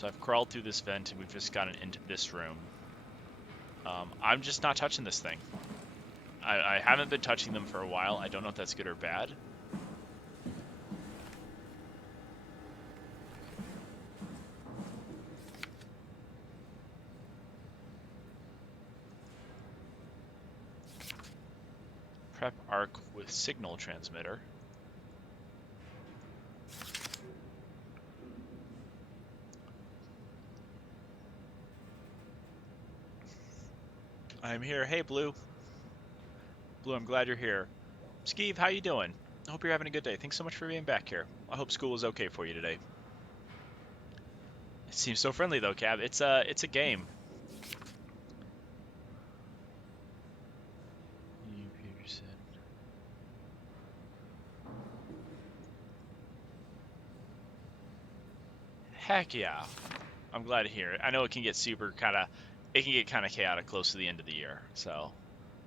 So I've crawled through this vent and we've just gotten into this room. I'm just not touching this thing. I haven't been touching them for a while. I don't know if that's good or bad. Prep arc with signal transmitter. I'm here. Hey, Blue. Blue, I'm glad you're here. Skeeve, how you doing? I hope you're having a good day. Thanks so much for being back here. I hope school is okay for you today. It seems so friendly though, Cab. It's a game. Peterson. Heck yeah. I'm glad to hear it. I know it can get kind of chaotic close to the end of the year. So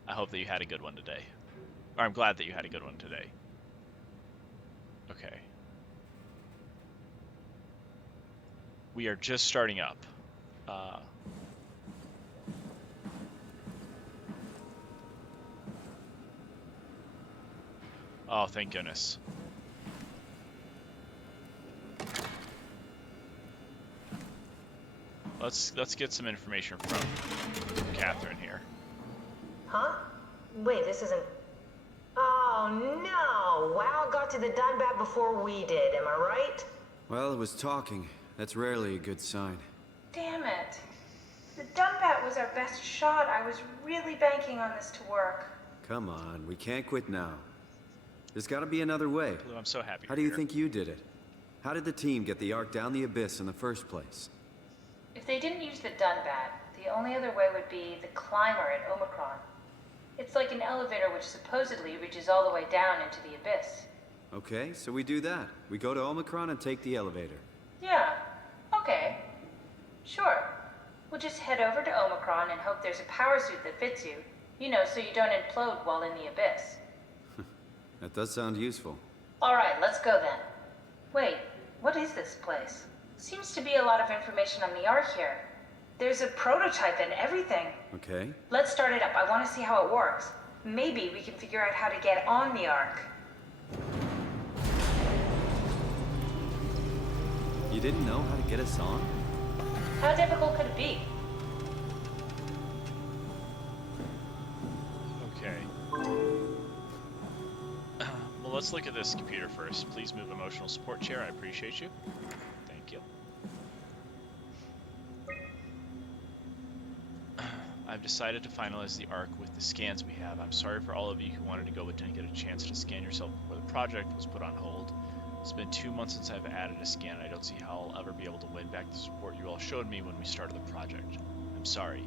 I hope that you had a good one today. Or I'm glad that you had a good one today. Okay. We are just starting up. Oh, thank goodness. Let's get some information from Catherine here. Huh? Wait, this isn't... Oh, no! WoW got to the DUNBAT before we did, am I right? Well, it was talking. That's rarely a good sign. Damn it. The DUNBAT was our best shot. I was really banking on this to work. Come on, we can't quit now. There's gotta be another way. Blue, I'm so happy. How do you think you did it? How did the team get the Ark down the abyss in the first place? If they didn't use the DUNBAT, the only other way would be the climber at Omicron. It's like an elevator which supposedly reaches all the way down into the abyss. Okay, so we do that. We go to Omicron and take the elevator. Yeah, okay. Sure. We'll just head over to Omicron and hope there's a power suit that fits you. You know, so you don't implode while in the abyss. That does sound useful. Alright, let's go then. Wait, what is this place? Seems to be a lot of information on the Ark here. There's a prototype and everything. Okay. Let's start it up. I want to see how it works. Maybe we can figure out how to get on the Ark. You didn't know how to get us on? How difficult could it be? Okay. Well, let's look at this computer first. Please move emotional support chair. I appreciate you. Thank you. I've decided to finalize the Ark with the scans we have. I'm sorry for all of you who wanted to go but didn't get a chance to scan yourself before the project was put on hold. It's been 2 months since I've added a scan. I don't see how I'll ever be able to win back the support you all showed me when we started the project. I'm sorry.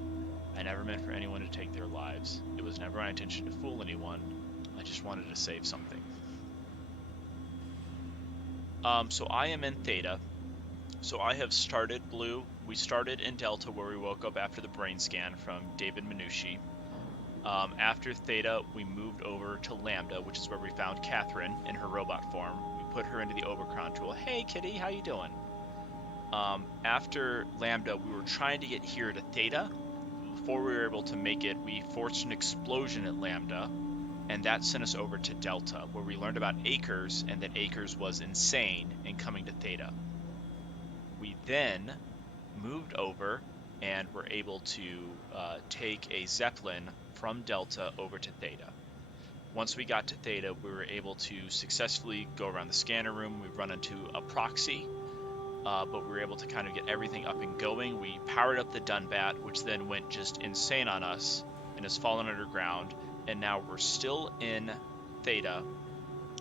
I never meant for anyone to take their lives. It was never my intention to fool anyone. I just wanted to save something. So I am in Theta. So I have started Blue. We started in Delta where we woke up after the brain scan from David Minucci. After Theta, we moved over to Lambda, which is where we found Catherine in her robot form. We put her into the Omicron tool. Hey kitty, how you doing? After Lambda, we were trying to get here to Theta. Before we were able to make it, we forced an explosion at Lambda, and that sent us over to Delta, where we learned about Acres, and that Acres was insane and coming to Theta. We then moved over and were able to take a Zeppelin from Delta over to Theta. Once we got to Theta, we were able to successfully go around the scanner room. We run into a proxy, but we were able to kind of get everything up and going. We powered up the DUNBAT, which then went just insane on us and has fallen underground. And now we're still in Theta,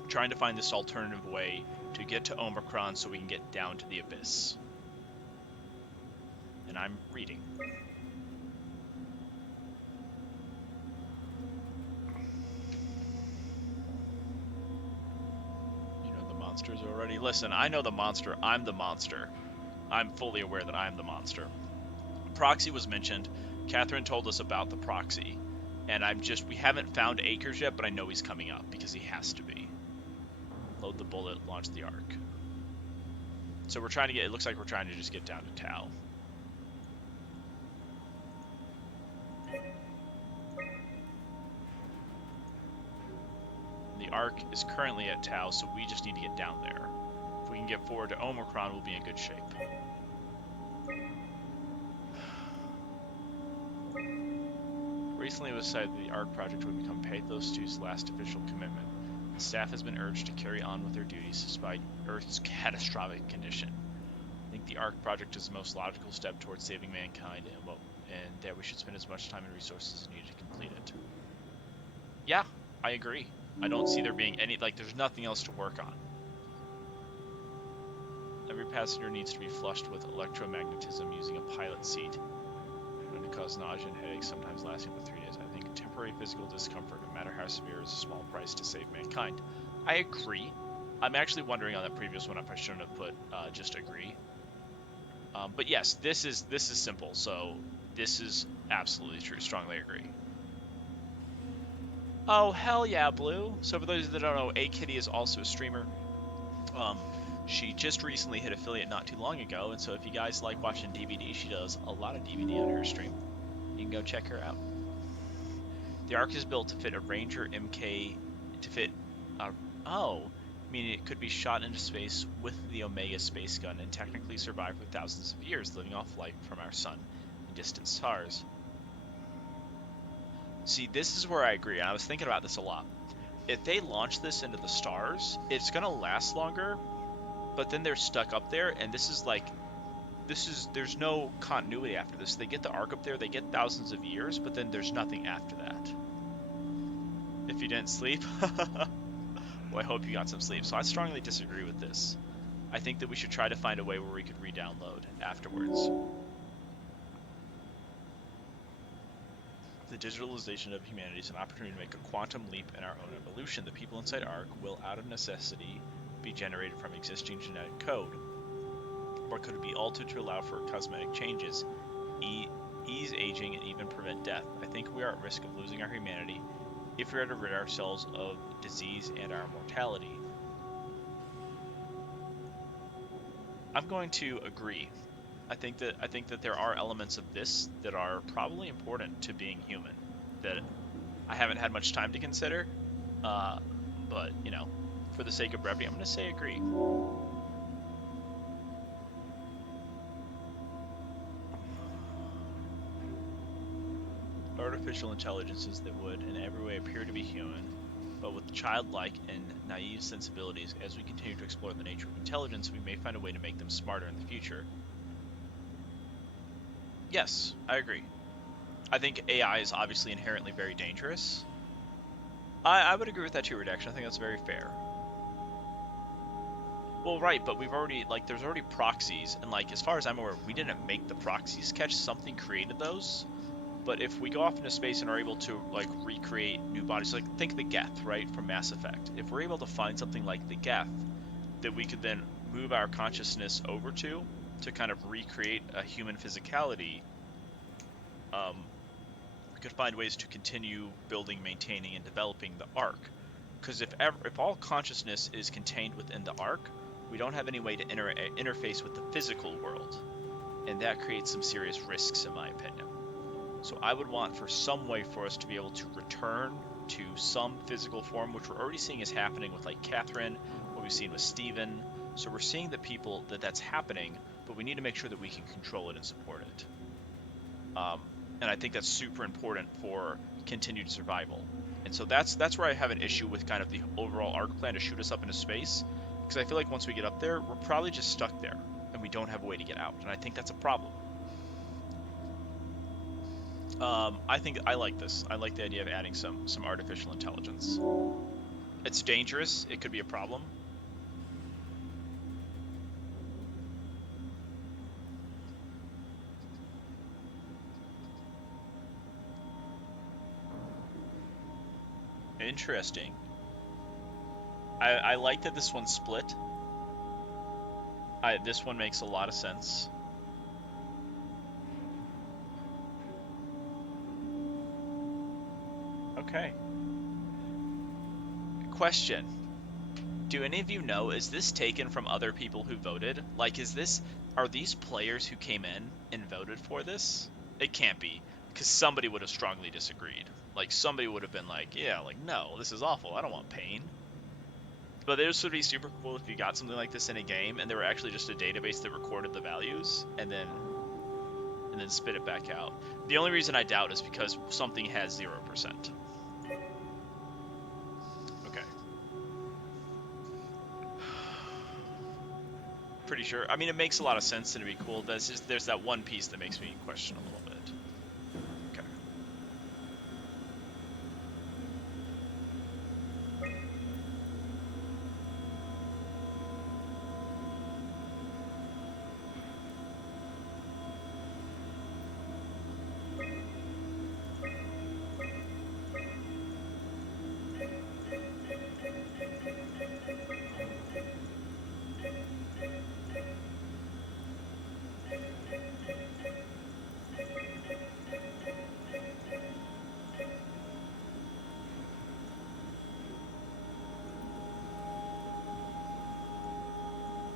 trying to find this alternative way to get to Omicron so we can get down to the abyss. And I'm reading. You know the monsters already. Listen, I know the monster. I'm the monster. I'm fully aware that I'm the monster. Proxy was mentioned. Catherine told us about the proxy. And we haven't found Acres yet, but I know he's coming up because he has to be. Load the bullet, launch the Ark. So we're trying to get, it looks like we're trying to just get down to Tau. The Ark is currently at Tau, so we just need to get down there. If we can get forward to Omicron, we'll be in good shape. Recently it was decided that the Ark project would become Pathos 2's last official commitment. The staff has been urged to carry on with their duties despite Earth's catastrophic condition. I think the Ark project is the most logical step towards saving mankind, and that we should spend as much time and resources as needed to complete it. Yeah, I agree. I don't see there being any, like, there's nothing else to work on. Every passenger needs to be flushed with electromagnetism using a pilot seat. Going to cause nausea and headaches, sometimes lasting up to 3 days. I think temporary physical discomfort, no matter how severe, is a small price to save mankind. I agree. I'm actually wondering on that previous one if I shouldn't have put just agree. But yes, this is simple, so this is absolutely true. Strongly agree. Oh, hell yeah, Blue. So for those that don't know, A-Kitty is also a streamer. She just recently hit affiliate not too long ago, and so if you guys like watching DVD, she does a lot of DVD on her stream. You can go check her out. The Ark is built to fit a Ranger MK, to fit, meaning it could be shot into space with the Omega space gun and technically survive for thousands of years, living off light from our sun and distant stars. See, this is where I agree, and I was thinking about this a lot. If they launch this into the stars, it's gonna last longer, but then they're stuck up there, and there's no continuity after this. They get the Ark up there, they get thousands of years, but then there's nothing after that. If you didn't sleep, well, I hope you got some sleep. So I strongly disagree with this. I think that we should try to find a way where we could re-download afterwards. The digitalization of humanity is an opportunity to make a quantum leap in our own evolution. The people inside Ark will, out of necessity, be generated from existing genetic code. Or could it be altered to allow for cosmetic changes, ease aging, and even prevent death? I think we are at risk of losing our humanity if we are to rid ourselves of disease and our mortality. I'm going to agree. I think that there are elements of this that are probably important to being human that I haven't had much time to consider, but you know, for the sake of brevity, I'm going to say agree. Artificial intelligences that would in every way appear to be human, but with childlike and naive sensibilities. As we continue to explore the nature of intelligence, we may find a way to make them smarter in the future. Yes, I agree. I think AI is obviously inherently very dangerous. I would agree with that too, Redaction. I think that's very fair. Well, right, but we've already, like, there's already proxies, and, like, as far as I'm aware, we didn't make the proxies catch. Something created those. But if we go off into space and are able to, like, recreate new bodies, like, think the Geth, right, from Mass Effect. If we're able to find something like the Geth that we could then move our consciousness over to kind of recreate a human physicality, we could find ways to continue building, maintaining, and developing the Ark. Because if all consciousness is contained within the Ark, we don't have any way to interface with the physical world. And that creates some serious risks, in my opinion. So I would want for some way for us to be able to return to some physical form, which we're already seeing is happening with, like, Catherine, what we've seen with Steven. So we're seeing that's happening, but we need to make sure that we can control it and support it. And I think that's super important for continued survival. And so that's where I have an issue with kind of the overall Ark plan to shoot us up into space, because I feel like once we get up there, we're probably just stuck there, and we don't have a way to get out, and I think that's a problem. I like this. I like the idea of adding some artificial intelligence. It's dangerous. It could be a problem. Interesting. I like that this one's split. This one makes a lot of sense. Okay. Question. Do any of you know, is this taken from other people who voted? Like, are these players who came in and voted for this? It can't be, because somebody would have strongly disagreed. Like, somebody would have been like, yeah, like, no, this is awful. I don't want pain. But this would be super cool if you got something like this in a game, and there were actually just a database that recorded the values, and then spit it back out. The only reason I doubt is because something has 0%. Okay. Pretty sure. I mean, it makes a lot of sense and it'd be cool. There's that one piece that makes me question a little bit. Okay.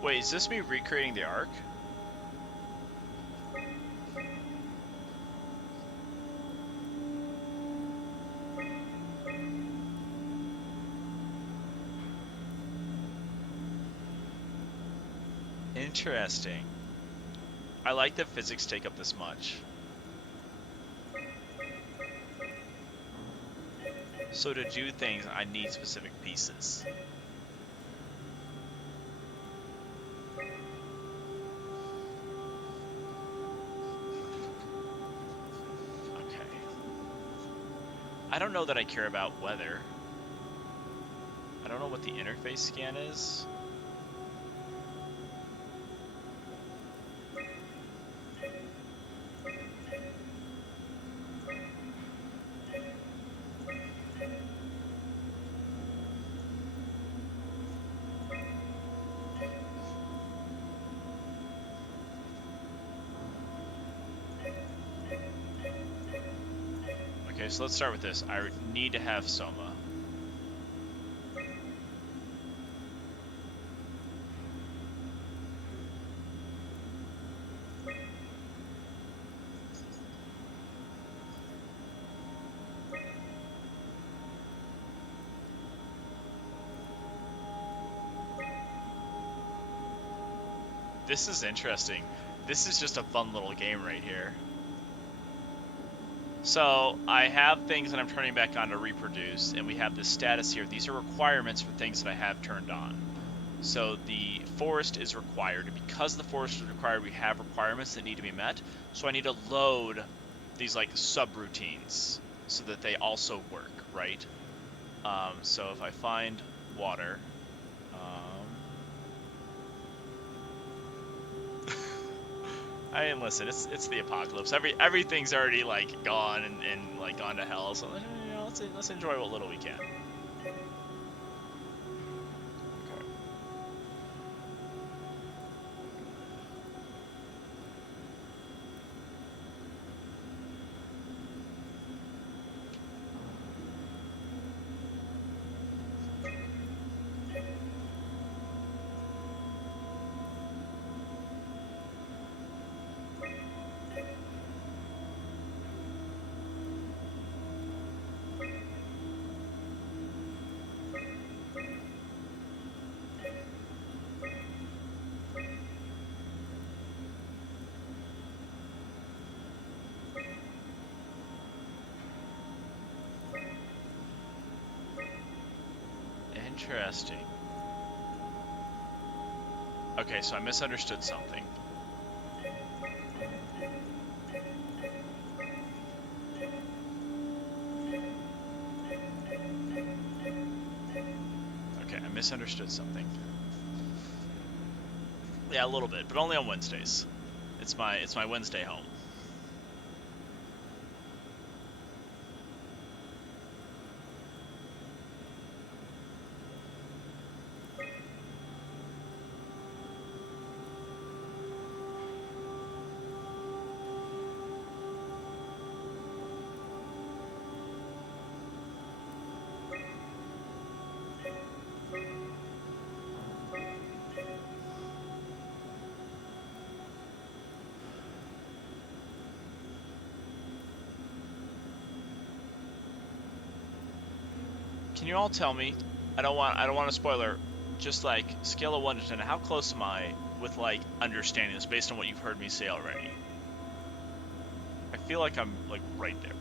Wait, is this me recreating the arc? Interesting. I like that physics take up this much. So to do things, I need specific pieces. I don't know that I care about weather. I don't know what the interface scan is. Okay, so let's start with this. I need to have SOMA. This is interesting. This is just a fun little game right here. So I have things that I'm turning back on to reproduce, and we have this status here. These are requirements for things that I have turned on. So the forest is required, and because the forest is required, we have requirements that need to be met. So I need to load these like subroutines so that they also work, right? So if I find water, I mean, listen, it's the apocalypse. Everything's already like gone and like gone to hell. So you know, let's enjoy what little we can. Interesting. Okay, so I misunderstood something. Okay, I misunderstood something. Yeah, a little bit, but only on Wednesdays. It's my Wednesday home. Can you all tell me? I don't want a spoiler. Just like scale of 1 to 10, how close am I with like understanding this based on what you've heard me say already? I feel like I'm like right there.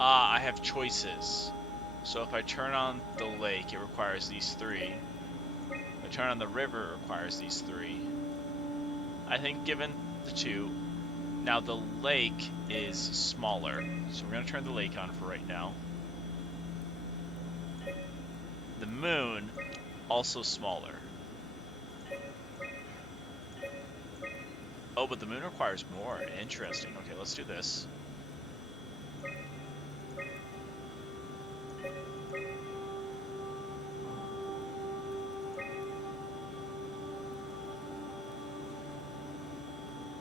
I have choices. So if I turn on the lake, it requires these 3. If I turn on the river, it requires these 3. I think given the 2, now the lake is smaller. So we're going to turn the lake on for right now. The moon, also smaller. Oh, but the moon requires more. Interesting. Okay, let's do this.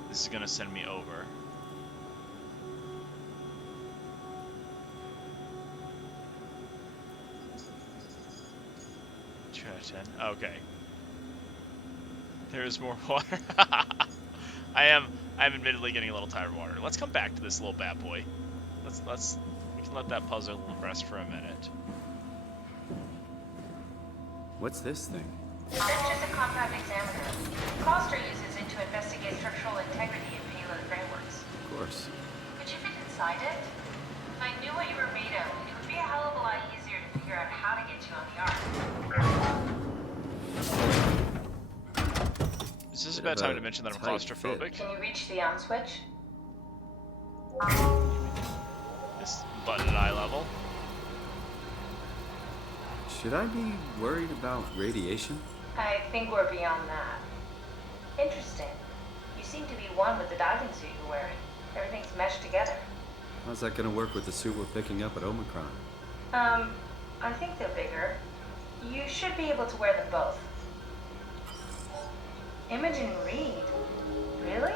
This is gonna send me over. Try 10. Okay. There's more water. I'm admittedly getting a little tired of water. Let's come back to this little bad boy. We can let that puzzle rest for a minute. What's this thing? It's just a compact examiner. Foster uses it to investigate structural integrity in payload frameworks. Of course. Would you fit inside it? If I knew what you were made of, it would be a hell of a lot easier to figure out how to get you on the ark. Is this a bad time to mention that I'm claustrophobic? Can you reach the on switch? This button at eye level. Should I be worried about radiation? I think we're beyond that. Interesting. You seem to be one with the diving suit you're wearing. Everything's meshed together. How's that gonna work with the suit we're picking up at Omicron? I think they're bigger. You should be able to wear them both. Imogen Reed? Really?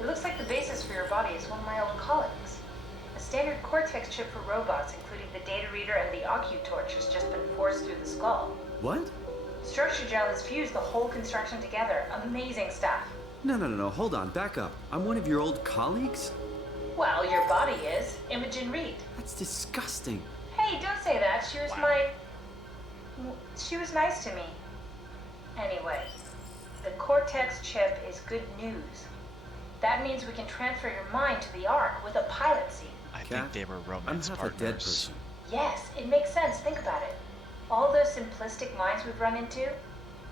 It looks like the basis for your body is one of my old colleagues. A standard Cortex chip for robots, including the data reader and the OcuTorch, has just been forced through the skull. What? Structure gel has fused the whole construction together. Amazing stuff. No, hold on, back up. I'm one of your old colleagues? Well, your body is. Imogen Reed. That's disgusting. Hey, don't say that. She was nice to me. Anyway, the Cortex chip is good news. That means we can transfer your mind to the Ark with a pilot seat. I think they were romance I'm half partners. a dead person. Yes, it makes sense. Think about it. All those simplistic minds we've run into,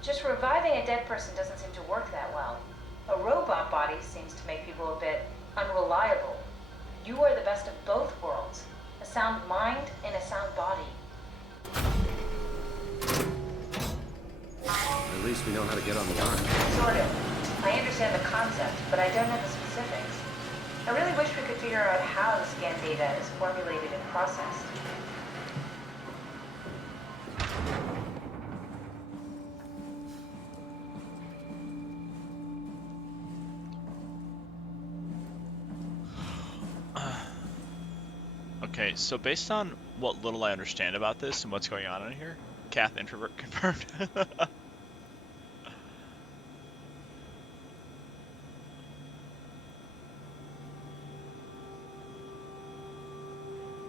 just reviving a dead person doesn't seem to work that well. A robot body seems to make people a bit unreliable. You are the best of both worlds. A sound mind and a sound body. At least we know how to get on the Ark. Sort of. I understand the concept, but I don't know the specifics. I really wish we could figure out how the scan data is formulated and processed. Okay, so based on what little I understand about this and what's going on in here, Kath introvert confirmed.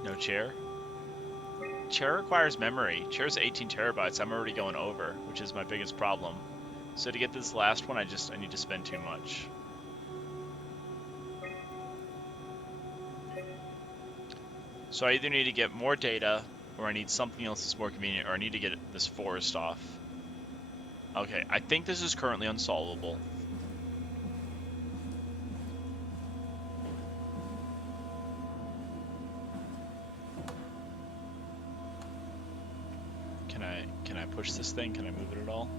No chair? Chair requires memory. Chair's 18 terabytes. I'm already going over, which is my biggest problem. So to get this last one, I need to spend too much. So I either need to get more data, or I need something else that's more convenient, or I need to get this forest off. Okay, I think this is currently unsolvable. Can I push this thing? Can I move it at all?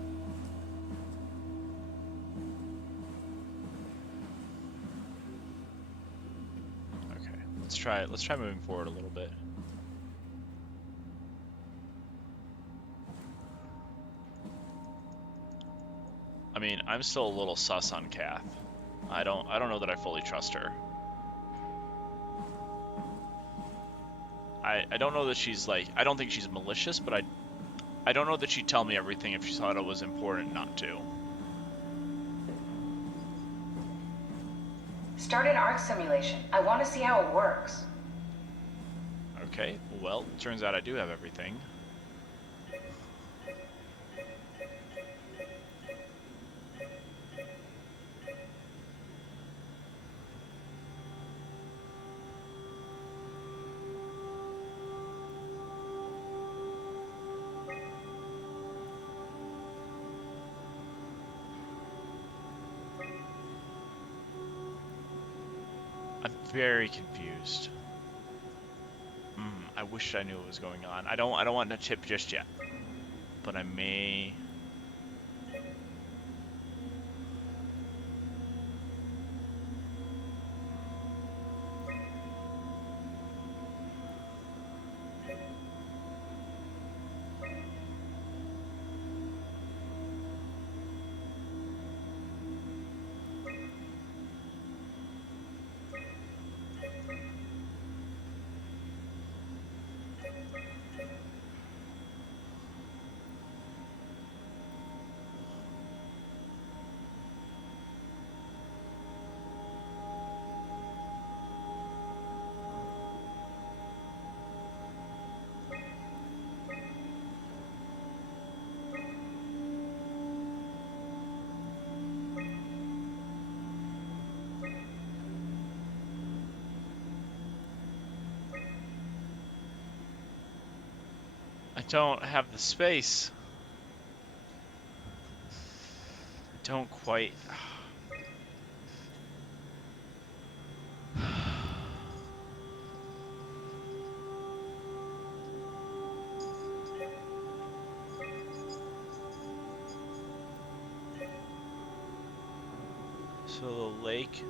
Okay, let's try moving forward a little bit. I mean, I'm still a little sus on Kath. I don't know that I fully trust her. I don't know that she's like, I don't think she's malicious, but I don't know that she'd tell me everything if she thought it was important not to. Start an arc simulation. I want to see how it works. Okay, well, turns out I do have everything. I'm very confused. I wish I knew what was going on. I don't want to tip just yet, but I may. I don't have the space. I don't quite. So the lake.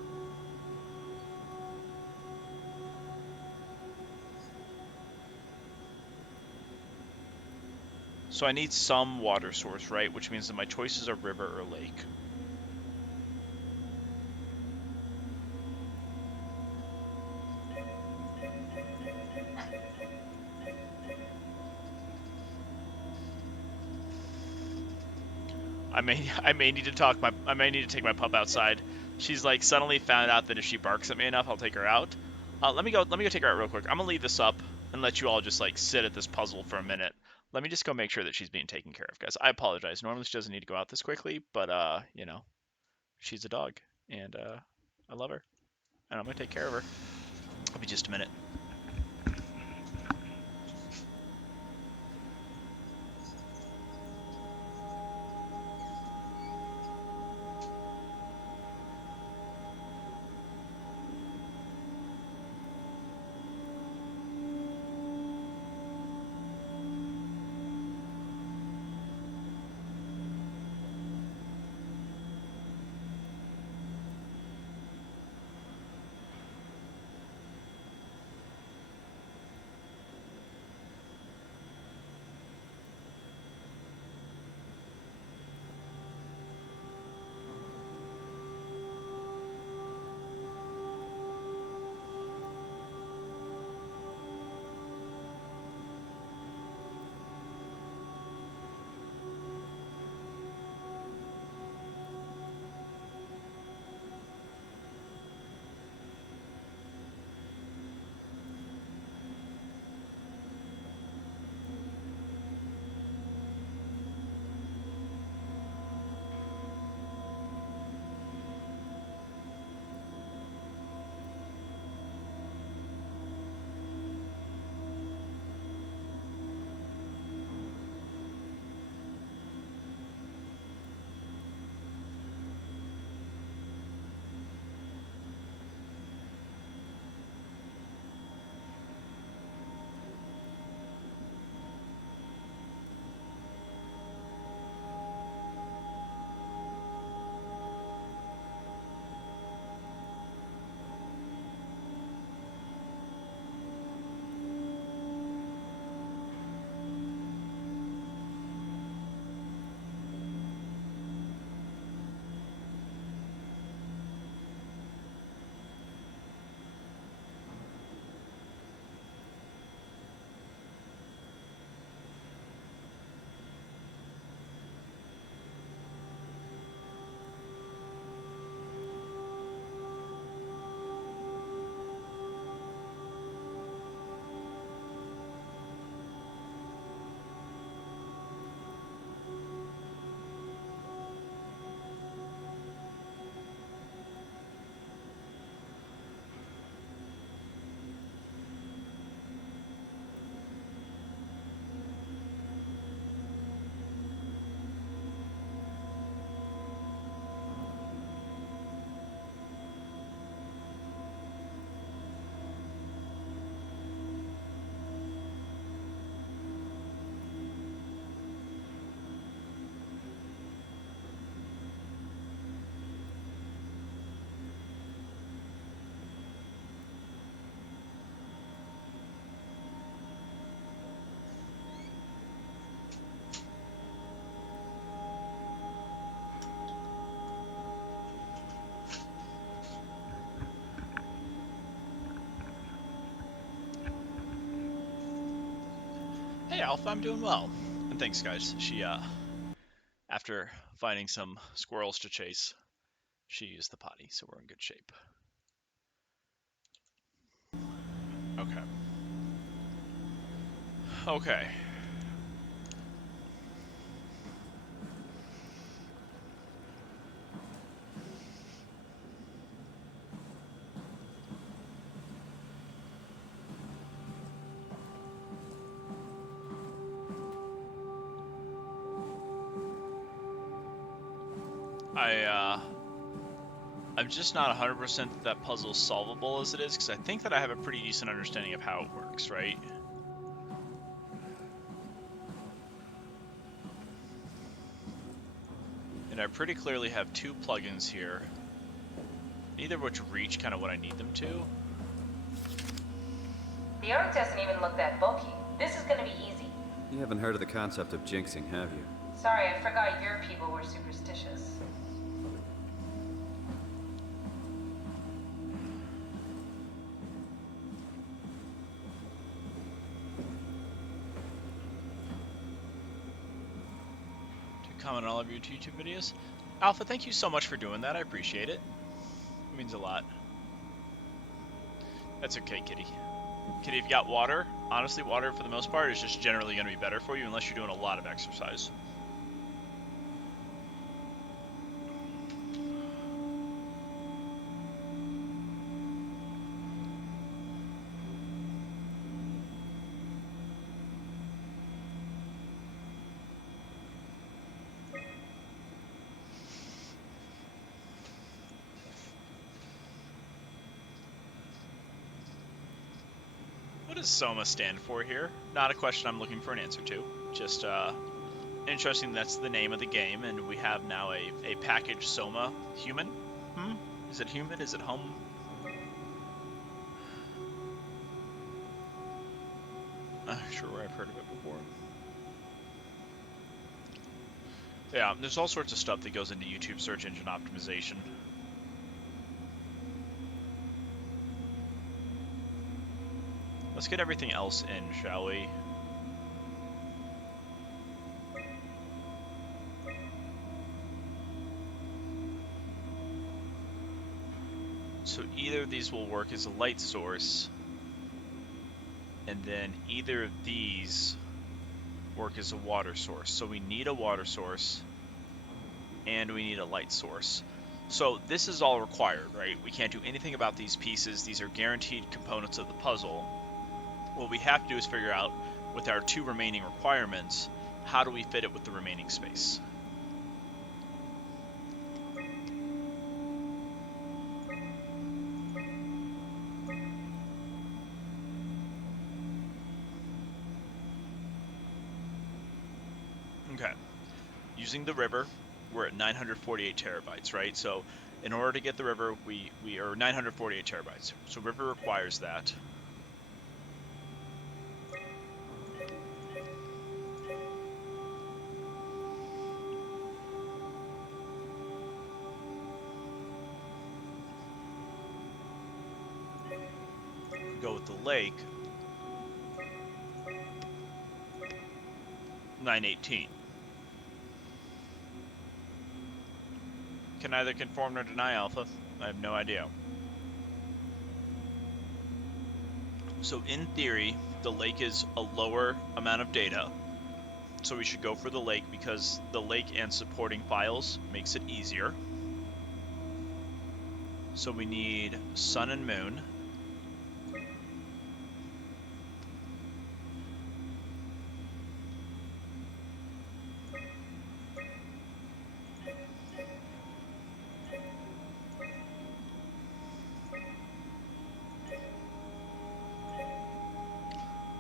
So I need some water source, right? Which means that my choices are river or lake. I may need to take my pup outside. She's like suddenly found out that if she barks at me enough, I'll take her out. Let me go take her out real quick. I'm gonna leave this up and let you all just like sit at this puzzle for a minute. Let me just go make sure that she's being taken care of, guys. I apologize. Normally she doesn't need to go out this quickly, but you know, she's a dog and I love her and I'm gonna take care of her. I'll be just a minute. Hey, Alpha, I'm doing well. And thanks, guys. She, after finding some squirrels to chase, she used the potty, so we're in good shape. Okay. Okay. I'm just not 100% that that puzzle is solvable as it is, because I think that I have a pretty decent understanding of how it works, right? And I pretty clearly have two plugins here, neither of which reach kind of what I need them to. The arc doesn't even look that bulky. This is gonna be easy. You haven't heard of the concept of jinxing, have you? Sorry, I forgot your people were superstitious. To comment on all of your YouTube videos. Alpha, thank you so much for doing that. I appreciate it. It means a lot. That's okay, Kitty. Kitty, if you got water, honestly, water for the most part is just generally going to be better for you unless you're doing a lot of exercise. What does SOMA stand for here? Not a question I'm looking for an answer to. Just interesting that's the name of the game, and we have now a package SOMA human. Is it human? Is it home? I'm sure where I've heard of it before. Yeah, there's all sorts of stuff that goes into YouTube search engine optimization. Let's get everything else in, shall we? So either of these will work as a light source, and then either of these work as a water source. So we need a water source, and we need a light source. So this is all required, right? We can't do anything about these pieces. These are guaranteed components of the puzzle. What we have to do is figure out, with our two remaining requirements, how do we fit it with the remaining space? Okay. Using the river, we're at 948 terabytes, right? So in order to get the river, we are 948 terabytes. So river requires that. Go with the lake, 918. Can either conform nor deny alpha. I have no idea. So in theory, the lake is a lower amount of data. So we should go for the lake because the lake and supporting files makes it easier. So we need sun and moon.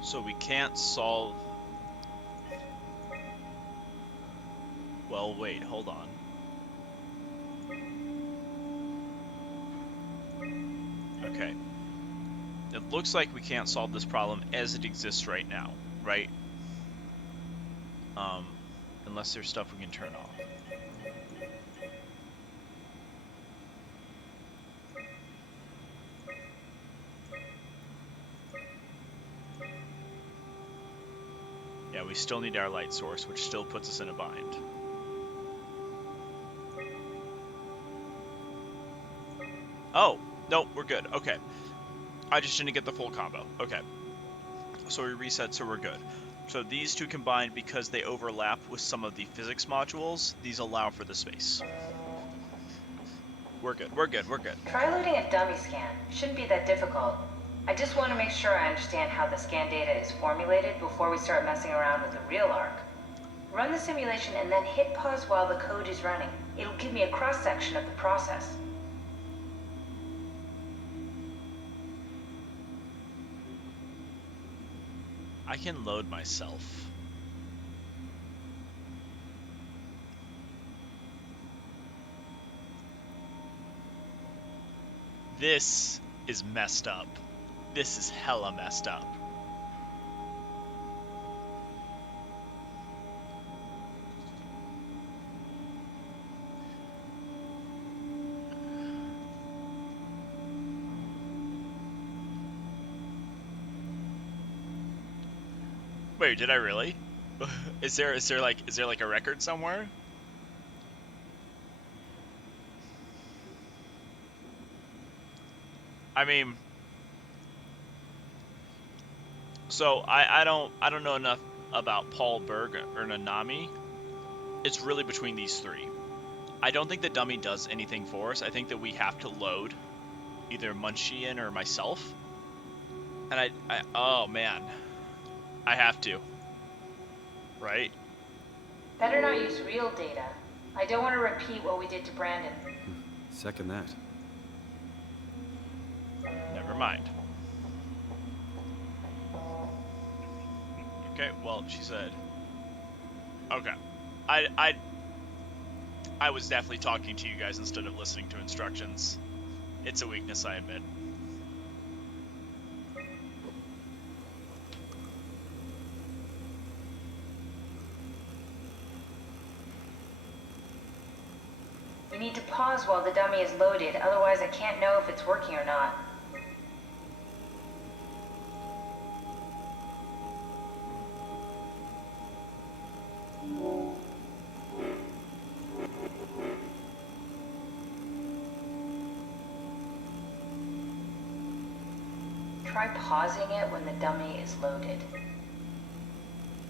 So we can't solve... Well, wait, hold on. Okay. It looks like we can't solve this problem as it exists right now, right? Unless there's stuff we can turn off. Yeah, we still need our light source, which still puts us in a bind. Oh, no, we're good. Okay. I just didn't get the full combo. Okay. So we reset, so we're good. So these two combined, because they overlap with some of the physics modules, these allow for the space. We're good, we're good, we're good. Try loading a dummy scan. Shouldn't be that difficult. I just want to make sure I understand how the scan data is formulated before we start messing around with the real arc. Run the simulation and then hit pause while the code is running. It'll give me a cross-section of the process. I can load myself. This is messed up. This is hella messed up. Wait, did I really? Is there like a record somewhere? I mean, so I don't know enough about Paul Berg or Nanami. It's really between these three. I don't think the dummy does anything for us. I think that we have to load either Munchian or myself. And oh man, I have to. Right? Better not use real data. I don't want to repeat what we did to Brandon. Second that. Never mind. Okay, well, she said. Okay. I was definitely talking to you guys instead of listening to instructions. It's a weakness, I admit. We need to pause while the dummy is loaded, otherwise I can't know if it's working or not. Try pausing it when the dummy is loaded.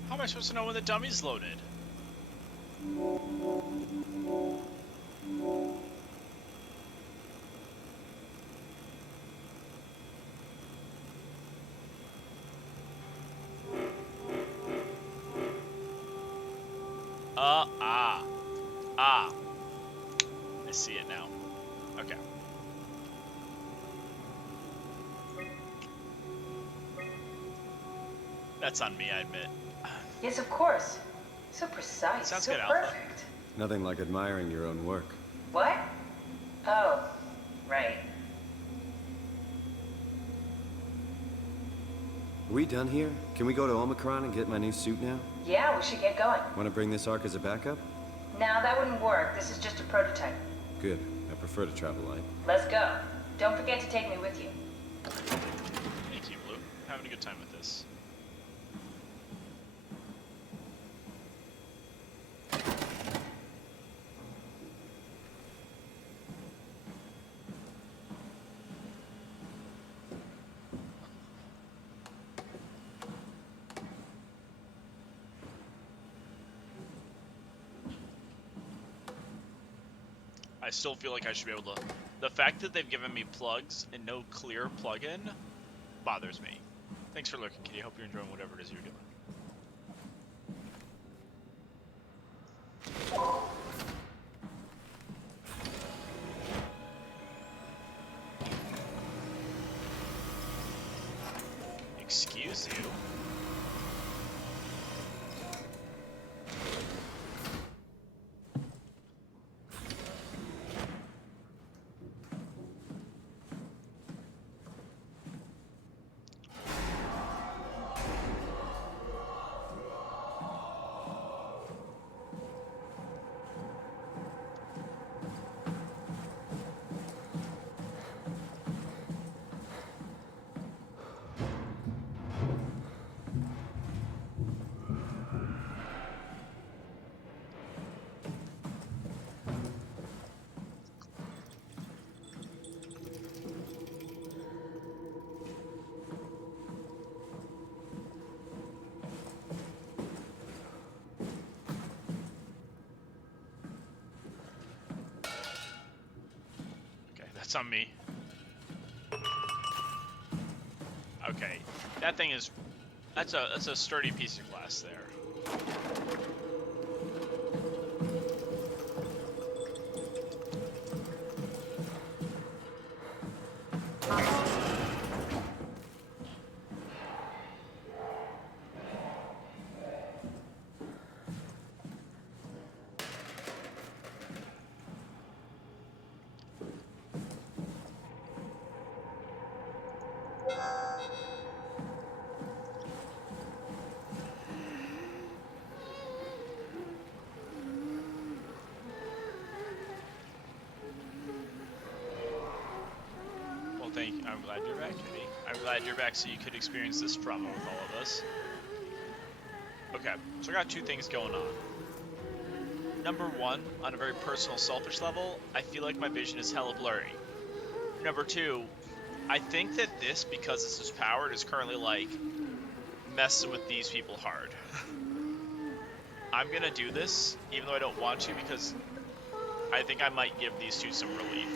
How am I supposed to know when the dummy's loaded? I see it now. Okay. That's on me, I admit. Yes, of course. So precise, Sounds so good, Alpha. perfect. Nothing like admiring your own work. What? Oh, right. Are we done here? Can we go to Omicron and get my new suit now? Yeah, we should get going. Want to bring this arc as a backup? Now that wouldn't work. This is just a prototype. Good. I prefer to travel light. Let's go. Don't forget to take me with you. Thank you, Blue. Having a good time with this. I still feel like I should be able to... The fact that they've given me plugs and no clear plug-in bothers me. Thanks for looking, Kitty. Hope you're enjoying whatever it is you're doing. Excuse you? It's on me. Okay, that thing is... That's a sturdy piece of glass there. I'm glad you're back, Kitty. I'm glad you're back so you could experience this trauma with all of us. Okay, so I got two things going on. Number one, on a very personal, selfish level, I feel like my vision is hella blurry. Number two, I think that this, because this is powered, is currently, like, messing with these people hard. I'm gonna do this, even though I don't want to, because I think I might give these two some relief.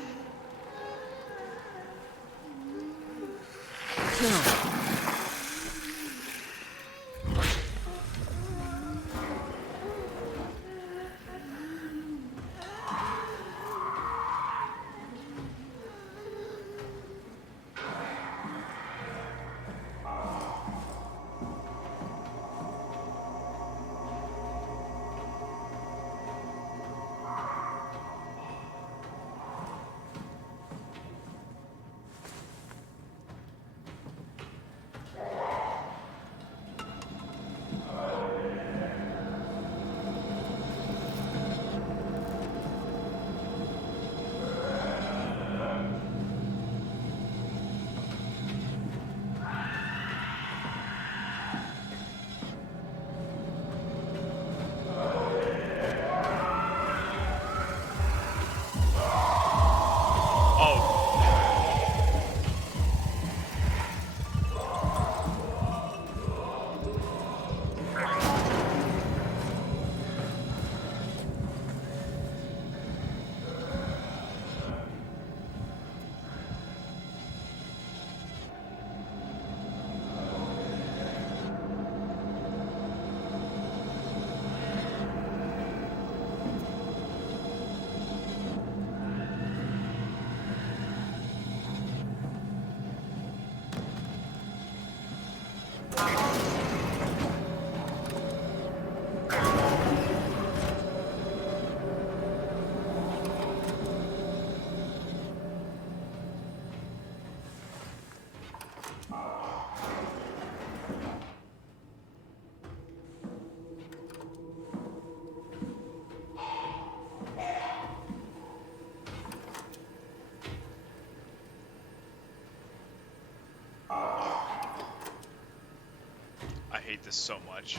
I hate this so much.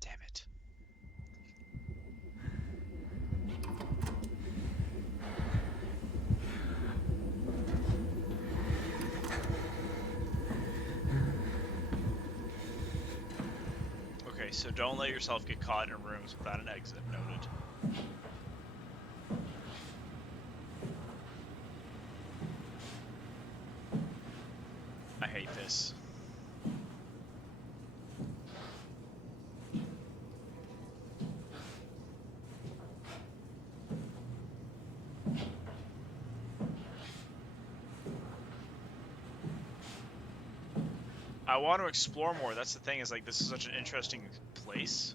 Damn it. Okay, so don't let yourself get caught in rooms without an exit, noted. I hate this. I want to explore more. That's the thing, is like this is such an interesting place.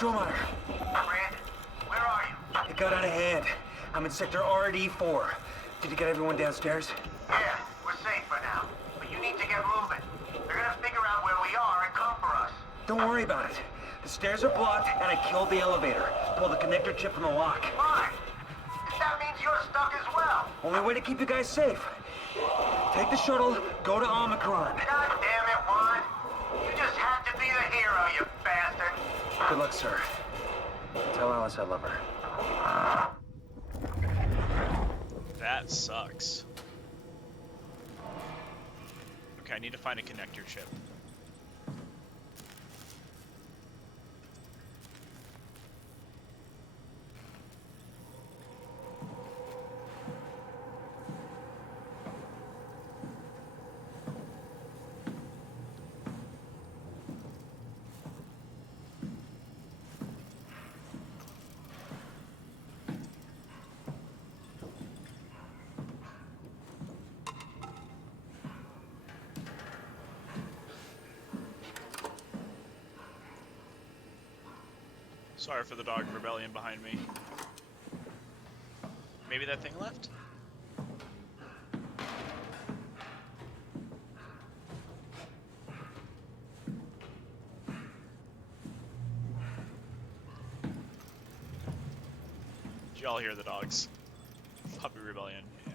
Stromatter. Brandon, where are you? It got out of hand. I'm in sector RD4. Did you get everyone downstairs? Yeah, we're safe for now. But you need to get moving. They're gonna figure out where we are and come for us. Don't worry about it. The stairs are blocked, and I killed the elevator. Pulled the connector chip from the lock. Why? That means you're stuck as well. Only way to keep you guys safe. Take the shuttle, go to Omicron. God damn it, Juan. You just had to be the hero, you bastard. Good luck, sir. Tell Alice I love her. That sucks. Okay, I need to find a connector chip. Sorry for the dog rebellion behind me. Maybe that thing left? Did y'all hear the dogs? Puppy rebellion, yeah.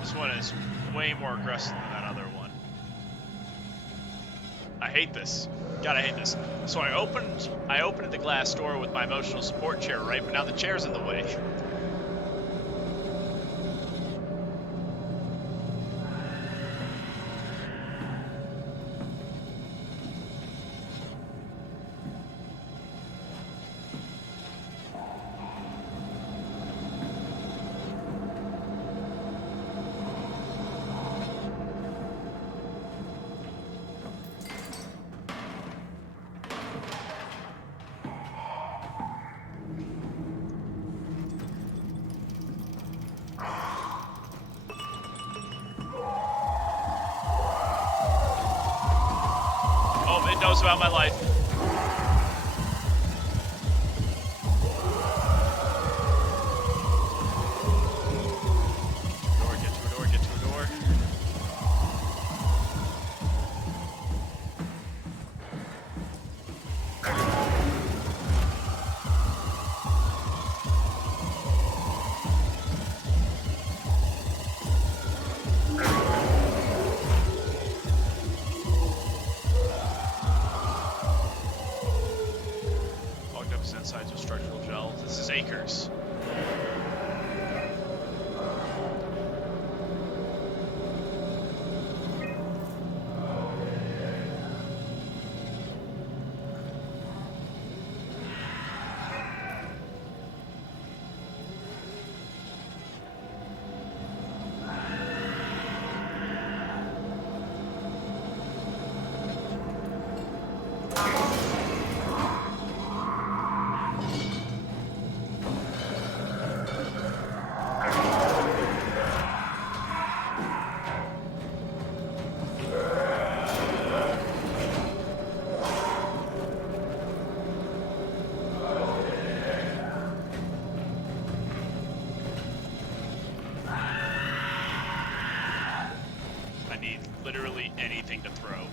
This one is way more aggressive than that other one. I hate this. God, I hate this. So I opened the glass door with my emotional support chair, right? But now the chair's in the way. It knows about my life. Get to a door, get to a door. Insides with structural gel. This is acres. Literally anything to throw.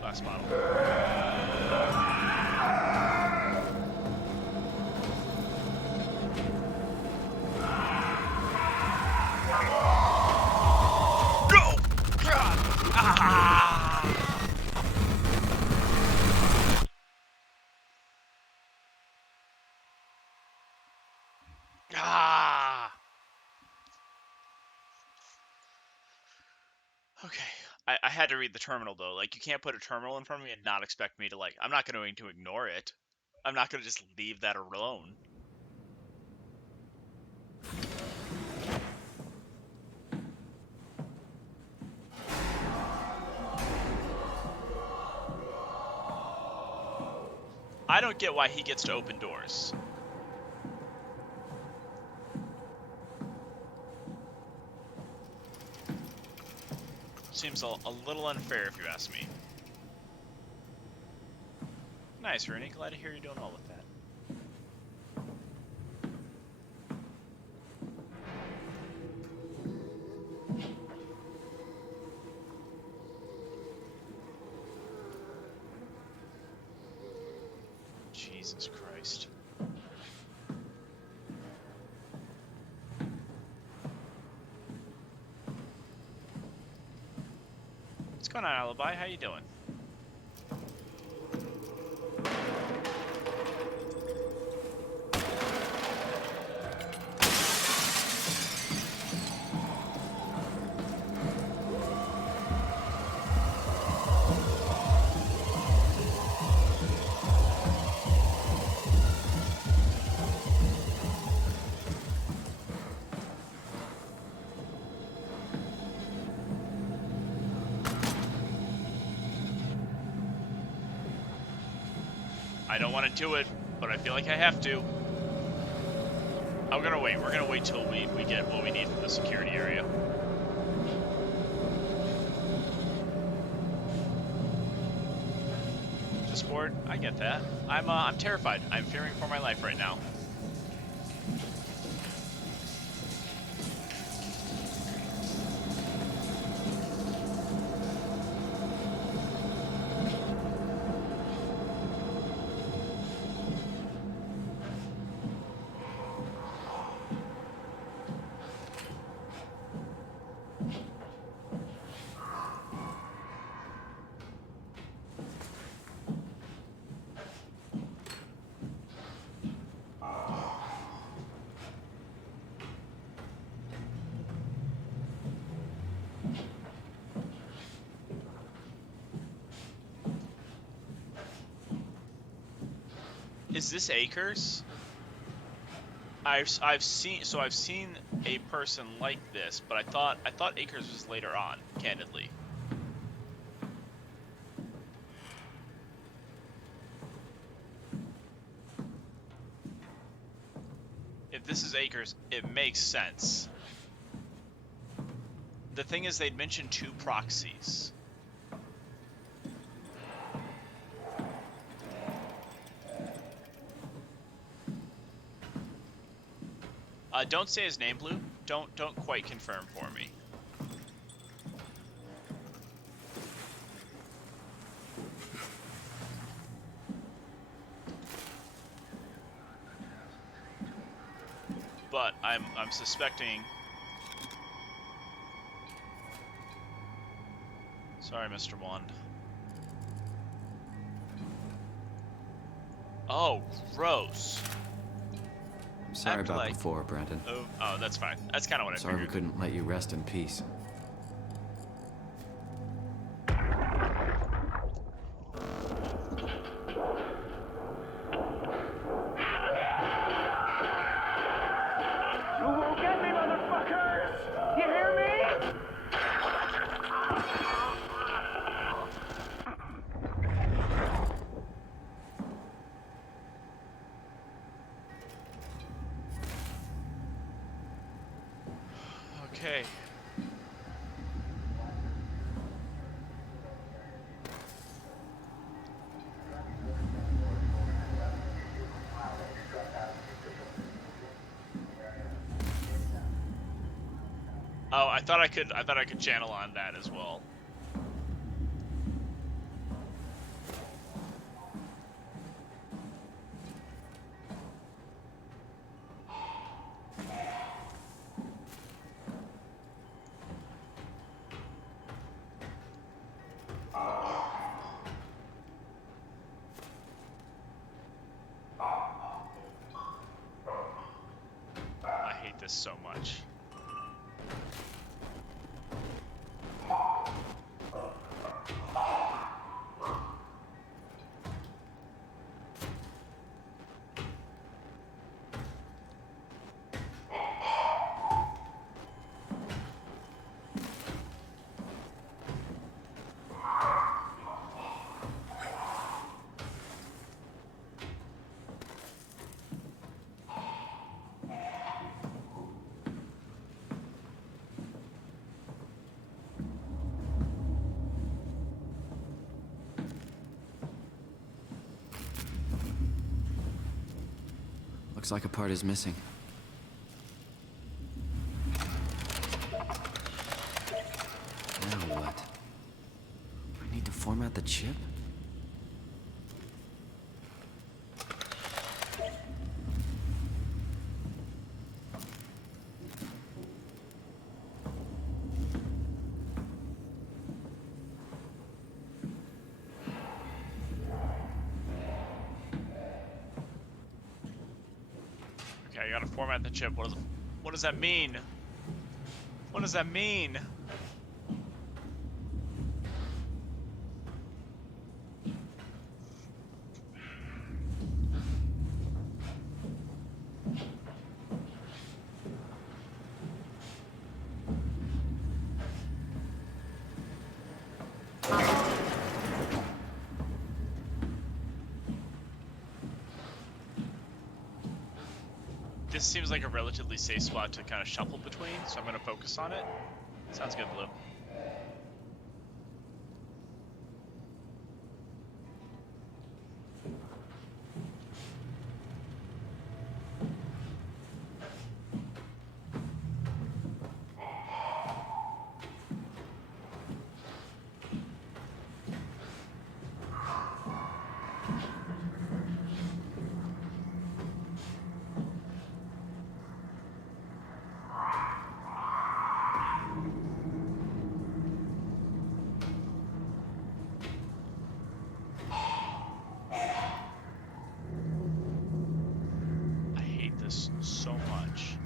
Glass bottle. I had to read the terminal though. Like, you can't put a terminal in front of me and not expect me to, like, I'm not going to ignore it. I'm not going to just leave that alone. I don't get why he gets to open doors. Seems a little unfair if you ask me. Nice, Rooney. Glad to hear you're doing well with that. Jesus Christ. What's going on, Alibi? How you doing? I don't want to do it, but I feel like I have to. I'm gonna wait. We're gonna wait till we get what we need from the security area. Just bored. I get that. I'm terrified. I'm fearing for my life right now. Is this Acres? I've seen a person like this, but I thought Acres was later on, candidly. If this is Acres, it makes sense. The thing is, they'd mentioned 2 proxies. Don't say his name, Blue. Don't quite confirm for me. But I'm suspecting. Sorry, Mr. Wand. Oh, Rose. Sorry about before, Brandon. Oh, that's fine. That's kind of what I Sorry we figured. couldn't let you rest in peace. You won't get me, motherfuckers! You hear me? Okay. Oh, I thought I could channel on that as well. I hate this so much. Looks like a part is missing. Now what? I need to format the chip? Okay, I gotta format the chip. What does that mean? What does that mean? This seems like a relatively safe spot to kind of shuffle between, so I'm going to focus on it. Sounds good, Blue. So much.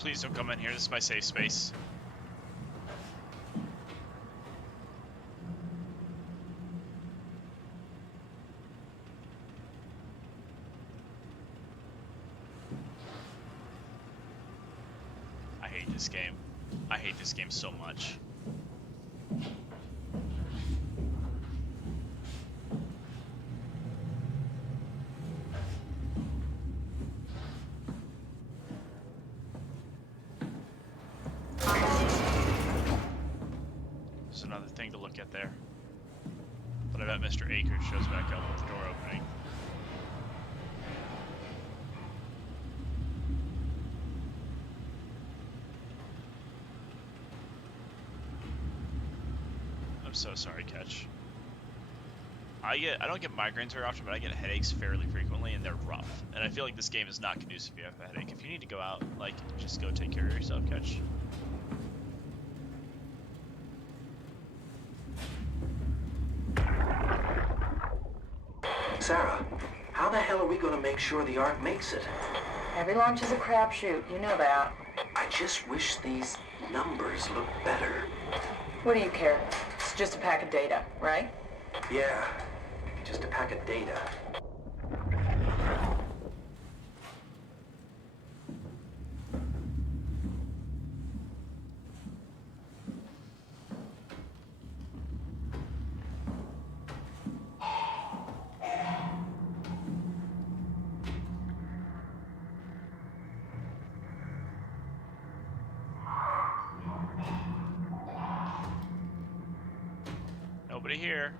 Please don't come in here. This is my safe space. This game. I hate this game so much. There's another thing to look at there. But I bet Mr. Akers shows back up with the door opening. I'm so sorry, Catch. I don't get migraines very often, but I get headaches fairly frequently, and they're rough. And I feel like this game is not conducive if you have a headache. If you need to go out, like, just go take care of yourself, Catch. Sarah, how the hell are we going to make sure the Ark makes it? Every launch is a crapshoot, you know that. I just wish these numbers looked better. What do you care? It's just a pack of data, right? Yeah, just a pack of data. Nobody here.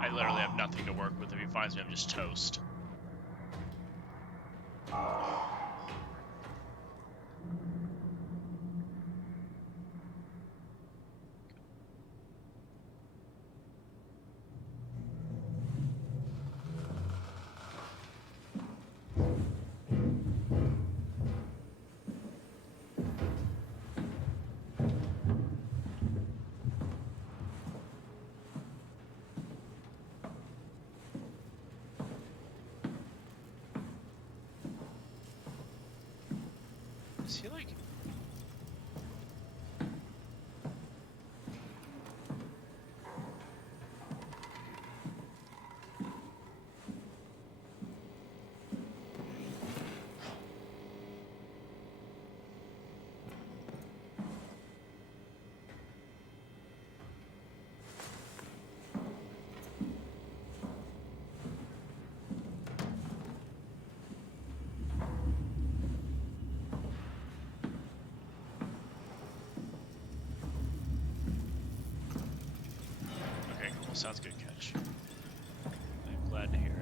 I literally have nothing to work with. If he finds me, I'm just toast. Is he like... Sounds good, Catch. I'm glad to hear it.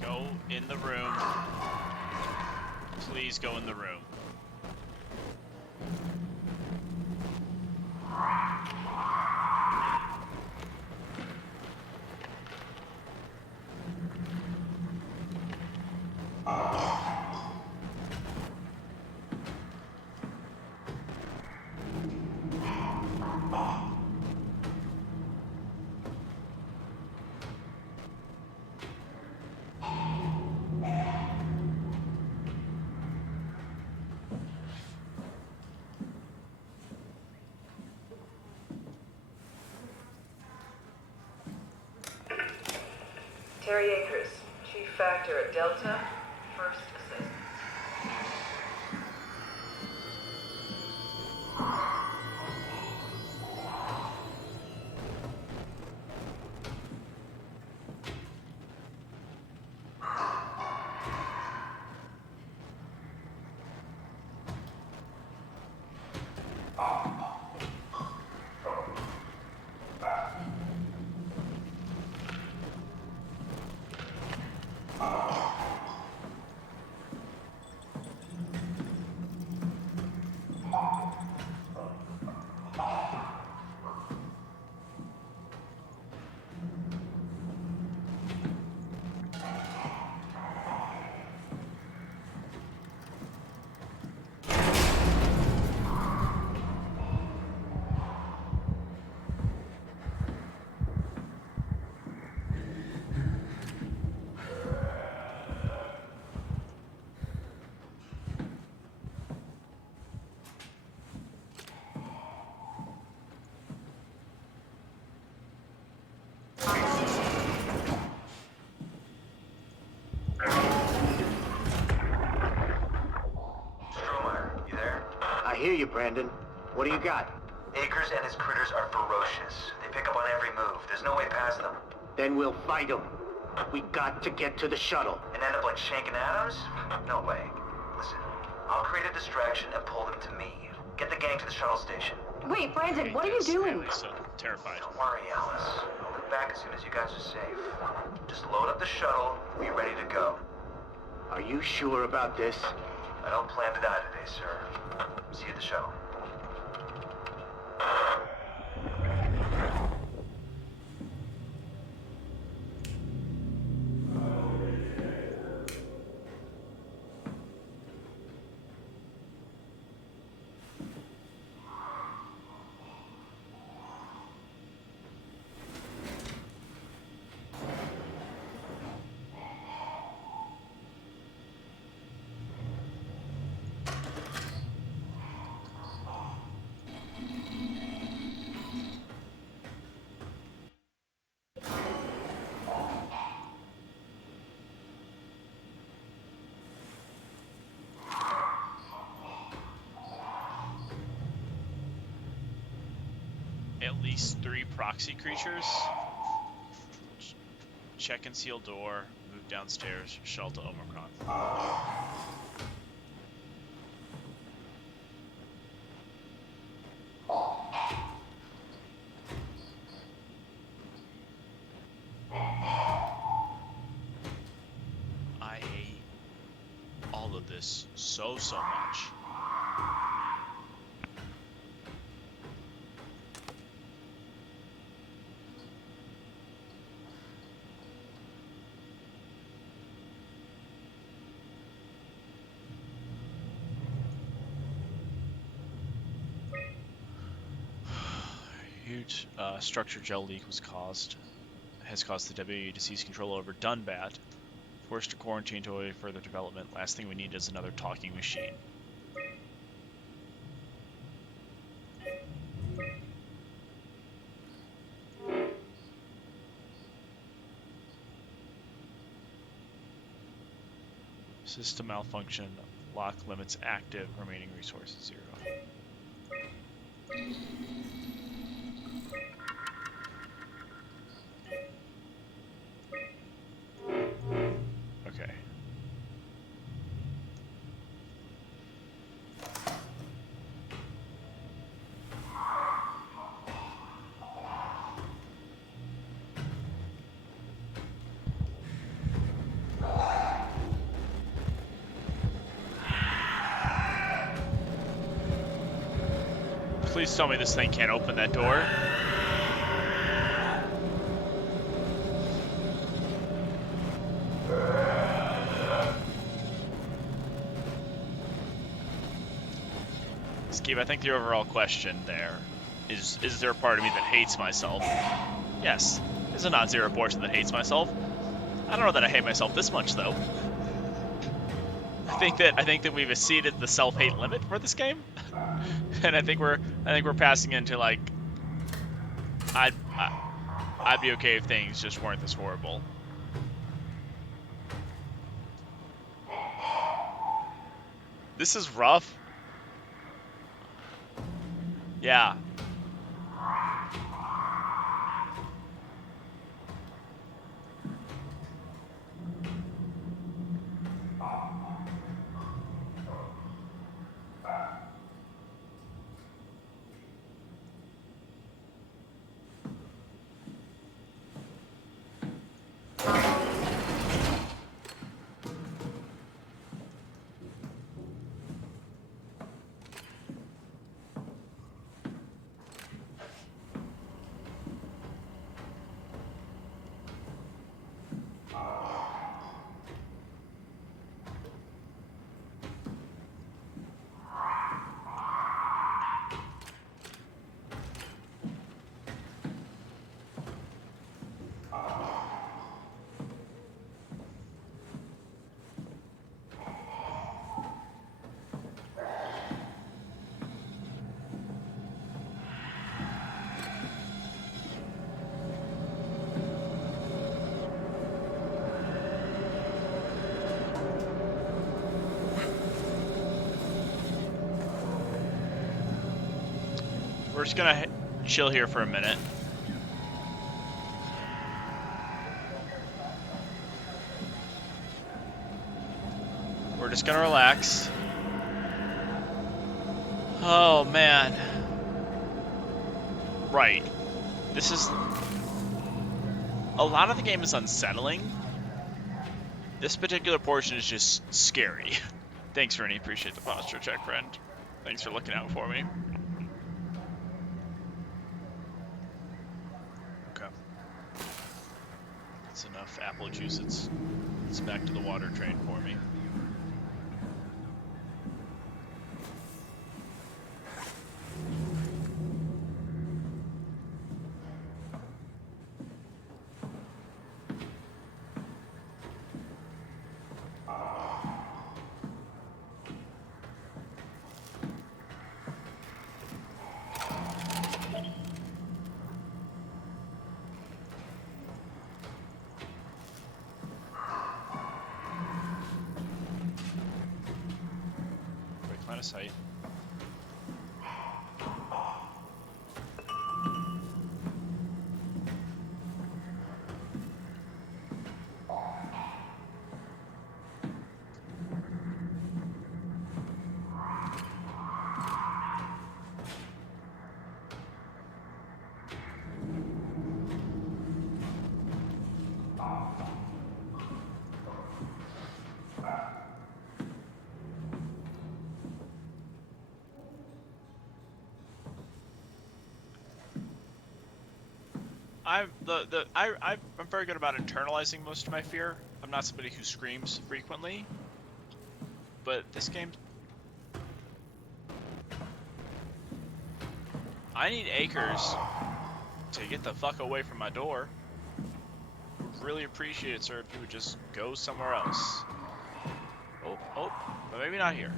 Go in the room. Please go in the room. Terry Akers, Chief Factor at Delta, First Assistant. I hear you, Brandon. What do you got? Akers and his critters are ferocious. They pick up on every move. There's no way past them. Then we'll fight them. We got to get to the shuttle. And end up like Shank and Adams? No way. Listen, I'll create a distraction and pull them to me. Get the gang to the shuttle station. Wait, Brandon, what are you doing? So terrified. Don't worry, Alice. I'll be back as soon as you guys are safe. Just load up the shuttle. Be ready to go. Are you sure about this? I don't plan to die today, sir. See you at the shuttle. At least 3 proxy creatures. Check and seal door. Move downstairs, shuttle to Omicron. I hate all of this so much. Huge structure gel leak has caused the WE to seize control over DUNBAT, forced to quarantine to avoid further development. Last thing we need is another talking machine. System malfunction, lock limits active, remaining resources 0. Okay. Please tell me this thing can't open that door. Steve, I think the overall question there is there a part of me that hates myself? Yes. There's a non-zero portion that hates myself. I don't know that I hate myself this much though. I think that we've exceeded the self-hate limit for this game. And I think we're passing into like I'd be okay if things just weren't this horrible. This is rough. Yeah. We're just gonna chill here for a minute. We're just gonna relax. Oh man. Right. This is... A lot of the game is unsettling. This particular portion is just scary. Thanks, Rennie. Appreciate the posture check, friend. Thanks for looking out for me. Enough apple juice. It's back to the water train for me. Sight. I'm very good about internalizing most of my fear. I'm not somebody who screams frequently, but this game, I need Acres to get the fuck away from my door. Would really appreciate it, sir, if you would just go somewhere else. Oh, but maybe not here.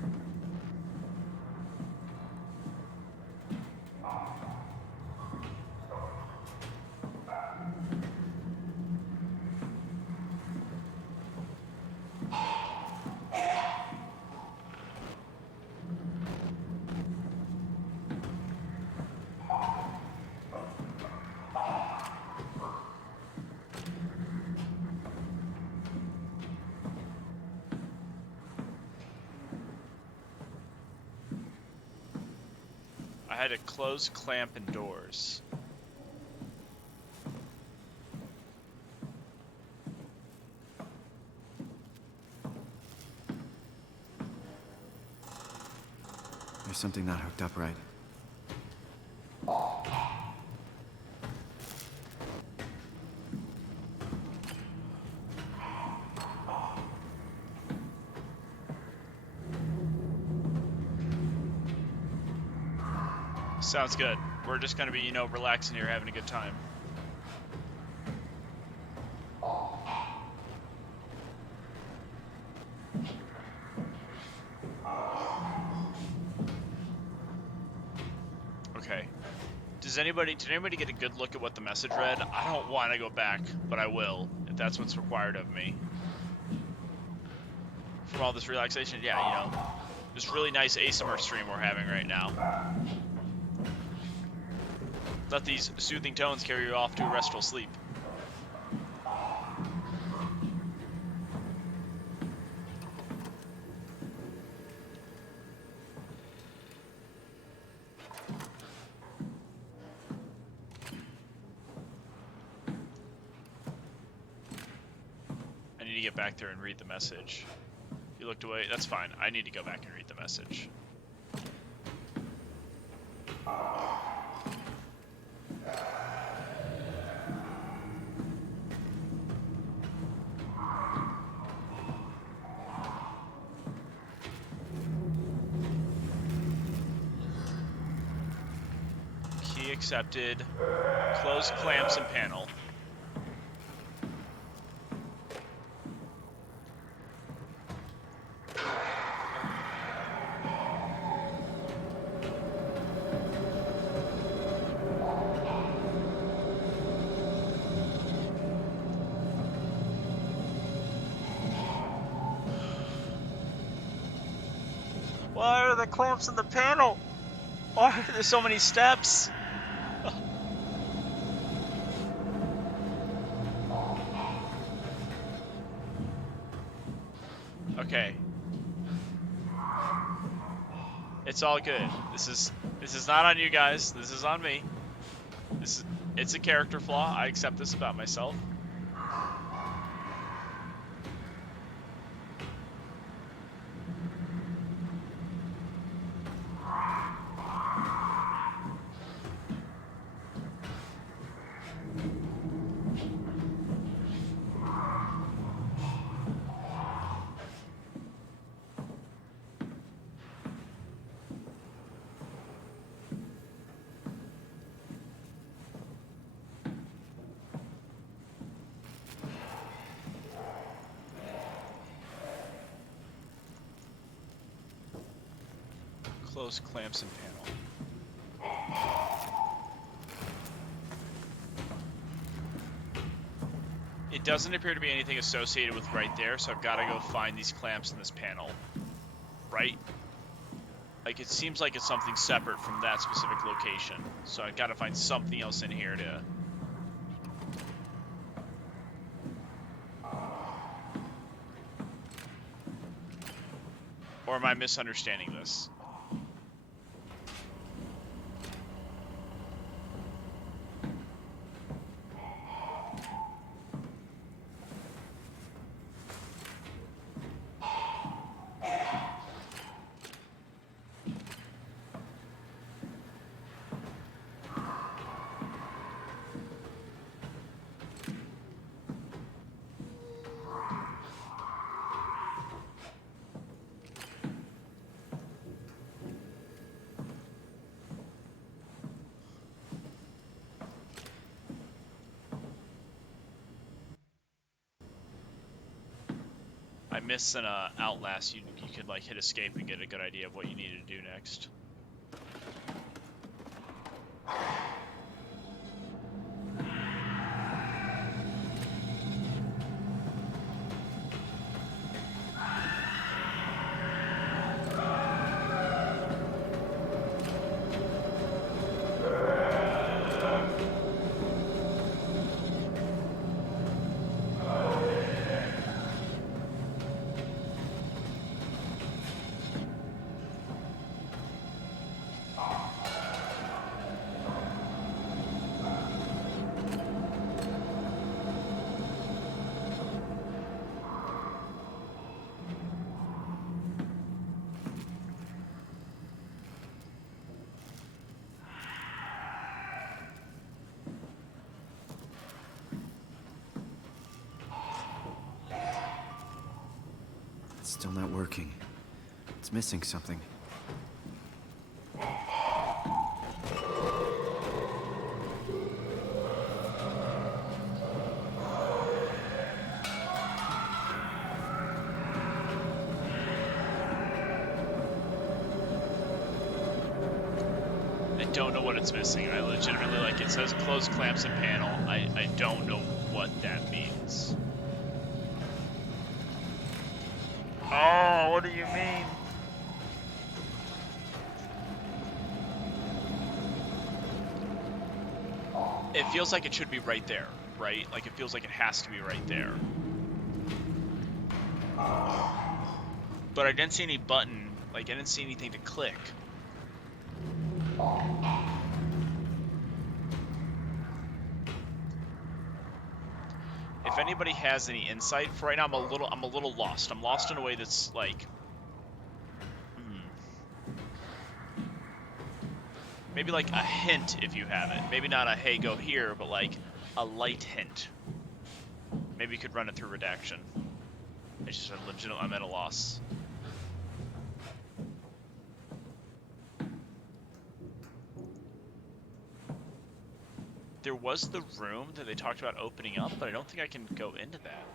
I had to close, clamp, and doors. There's something not hooked up right. Sounds good. We're just gonna be, you know, relaxing here, having a good time. Okay. Did anybody get a good look at what the message read? I don't want to go back, but I will, if that's what's required of me. From all this relaxation, yeah, you know, this really nice ASMR stream we're having right now. Let these soothing tones carry you off to a restful sleep. I need to get back there and read the message. You looked away. That's fine. I need to go back and read the message. Key accepted. Close clamps and panel. Why are the clamps in the panel? Why are there so many steps? Okay. It's all good. This is not on you guys. This is on me. It's a character flaw. I accept this about myself. Close clamps and panel. It doesn't appear to be anything associated with right there, so I've got to go find these clamps in this panel. Right? Like, it seems like it's something separate from that specific location. So I've got to find something else in here to... Or am I misunderstanding this? miss an Outlast, you could like hit escape and get a good idea of what you needed to do next. It's still not working. It's missing something. I don't know what it's missing. I legitimately, like, it says close clamps and panel. I don't know what that means. Oh, what do you mean? It feels like it should be right there, right? Like, it feels like it has to be right there. But I didn't see any button. Like, I didn't see anything to click. If anybody has any insight, for right now I'm a little lost. I'm lost in a way that's like, maybe like a hint if you have it. Maybe not a hey go here, but like a light hint. Maybe you could run it through redaction. It's just I'm at a loss. There was the room that they talked about opening up, but I don't think I can go into that.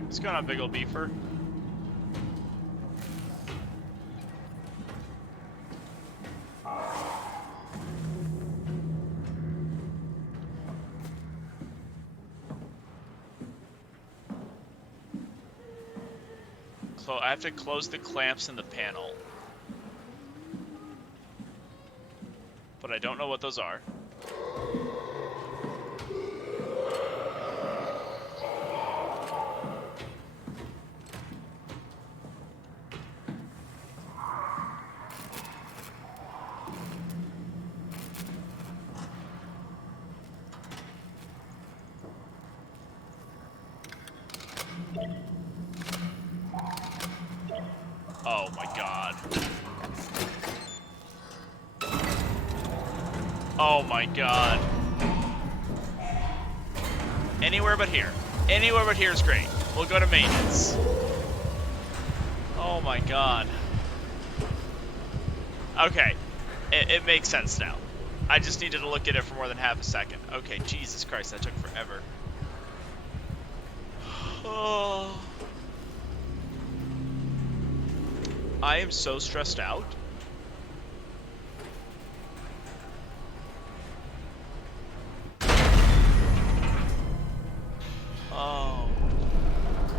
What's going on, big ol' beefer? I have to close the clamps in the panel. But I don't know what those are. Oh my god. Oh my god. Anywhere but here. Anywhere but here is great. We'll go to maintenance. Oh my god. Okay. It makes sense now. I just needed to look at it for more than half a second. Okay, Jesus Christ, that took forever. Oh. I am so stressed out.